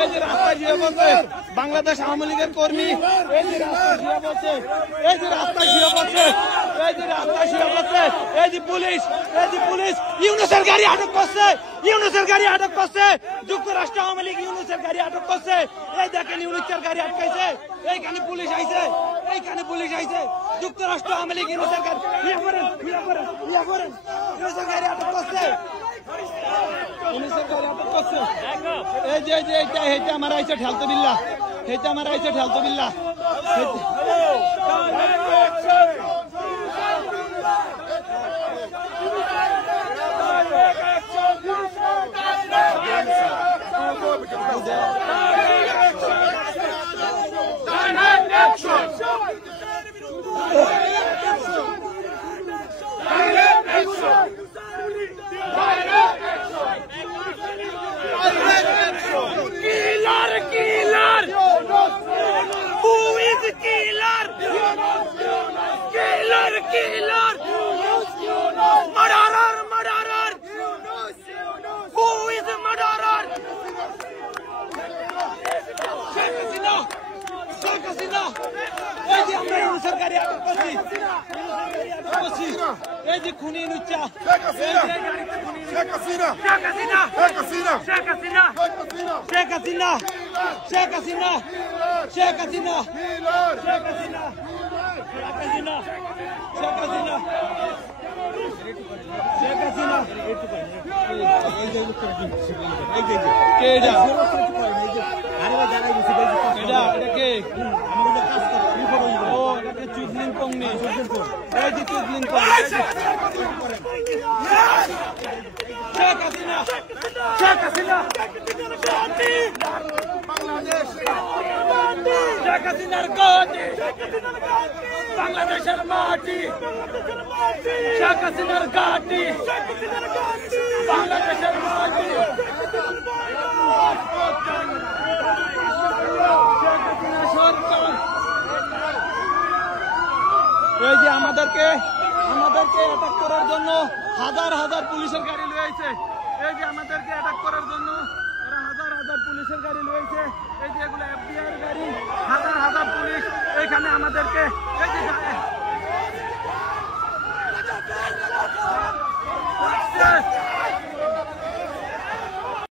এই যে রাস্তায় শুয়ে পড়ছে বাংলাদেশ আওয়ামী লীগের কর্মী, এই যে রাস্তায় শুয়ে পড়ছে, এই যে রাস্তায় শুয়ে পড়ছে, এই যে রাস্তায় শুয়ে পড়ছে, এই যে পুলিশ, এই যে পুলিশ ইউনূসের গাড়ি আটক করছে, ইউনূসের গাড়ি আটক করছে, যুক্তরাষ্ট্র আওয়ামী লীগ ইউনূসের গাড়ি আটক করছে। এই দেখেন ইউনূসের গাড়ি আটকাইছে, এইখানে পুলিশ আইছে, এইখানে পুলিশ আইছে, যুক্তরাষ্ট্র আওয়ামী লীগ ইউনূসের গাড়ি ইউনূসের গাড়ি আটক করছে, ইউনূসের গাড়ি আটক করছে। এই যে এইটা আমার আইছে ঠেলতো বিল্লাহ, এইটা আমার আইছে ঠেলতো বিল্লাহ। এই যে খুনি নুচ্চা শেখ হাসিনা, শেখ হাসিনা, শেখ হাসিনা, শেখ হাসিনা, শেখ হাসিনা, শেখ হাসিনা, শেখ হাসিনা, শেখ হাসিনা, শেখ হাসিনা, শেখ হাসিনা, শেখ হাসিনা, কেডা এটা কে ও এটাকে চুদলিং পংনি এই যে চুদলিং পং শেখ হাসিনা, শেখ হাসিনা, বাংলাদেশ, শেখ হাসিনার গদি, বাংলাদেশের মাটি, শেখ হাসিনার ঘাটি, বাংলাদেশের মাটি, এই যে আমাদেরকে অ্যাটাক করার জন্য হাজার হাজার পুলিশের গাড়ি লয়েছে, এই যে আমাদেরকে অ্যাটাক করার জন্য এরা হাজার হাজার পুলিশের গাড়ি লয়েছে, এই যে এগুলো এফবিআই এর গাড়ি, হাজার হাজার পুলিশ এখানে আমাদেরকে